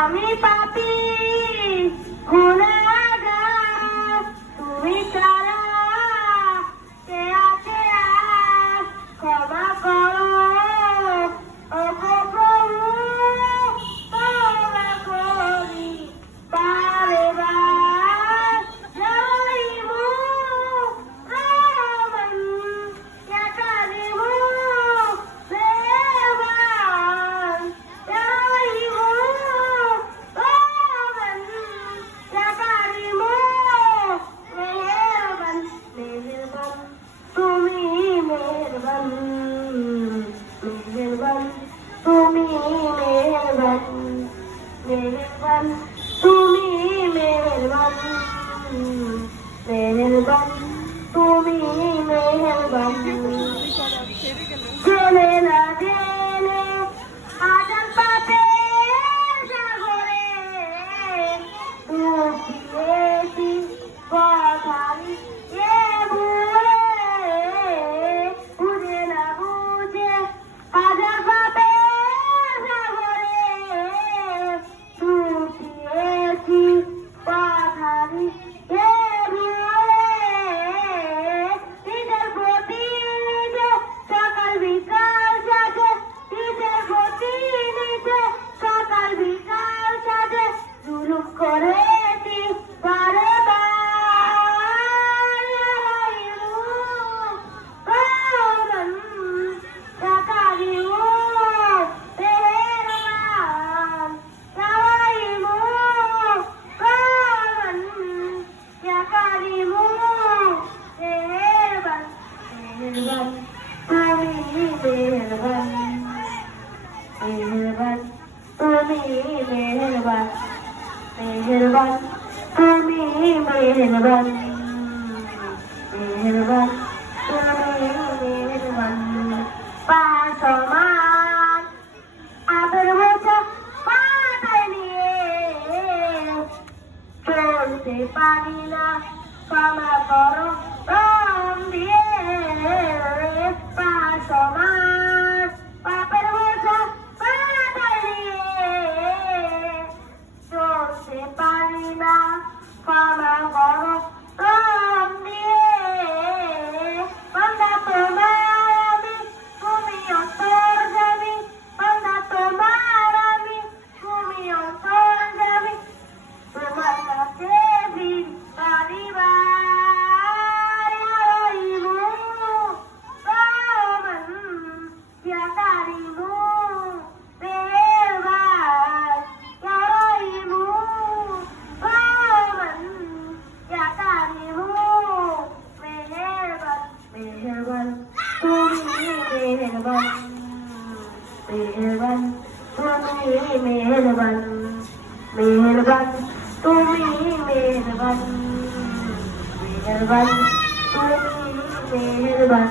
আমি পাপী গুনাহগার, তুমি ছাড়া কে আছে আর? ক্ষমা করো ওগো প্রভু, তওবা করি বারবার। রহিমু রহমান ইয়া কারিমু মেহেরবান, রহিমু রহমান ইয়া কারিমু মেহেরবান। মেহেরবান তুমি মেহেরবান, মেহেরবান তুমি মেহেরবান, মেহেরবান তুমি মেহেরবান, মেহেরবান তুমি মেহেরবান। জেনে না জেনে হাজার পাপের সাগরে ডুব দিয়েছি পথ হারিয়ে ভুলে। বুঝে না বুঝে হাজার পাপের সাগরে ডুব দিয়েছি পথ হারিয়ে ভুলে। নিজের প্রতি নিজে সকাল বিকাল সাজে, নিজের প্রতি নিজে সকাল বিকাল সাজে জুলুম করেছি বারবার। রহমান ইয়া কারিমু মেহেরবান, রহিমু রহমান ইয়া কারিমু মেহেরবান। মেহেরবান তুমি মেহেরবান, মেহেরবান তুমি মেহেরবান, মেহেরবান তুমি মেহেরবান, মেহেরবান তুমি মেহেরবান। পাহাড় সমান আদর বোঝা মাথায় নিয়ে চলতে পারি না, ক্ষমা করো রং দিয়ে। পাহাড় সমান পাপের বোঝা মাথায় নিয়ে চলতে পারি না, ক্ষমা করো রং দিয়ে। বান্দা তোমার আমি, তুমি অন্তর্যামী, বান্দা তোমার আমি, তুমি অন্তর্যামী। তোমার কাছে ভিড় বাড়িবার। রহিমু রহমান ইয়া কারিমু মেহেরবান, রহিমু রহমান ইয়া কারিমু মেহেরবান। মেহেরবান তুমি মেহেরবান, মেহেরবান তুমি মেহেরবান, মেহেরবান তুমি মেহেরবান, মেহেরবান তুমি মেহেরবান।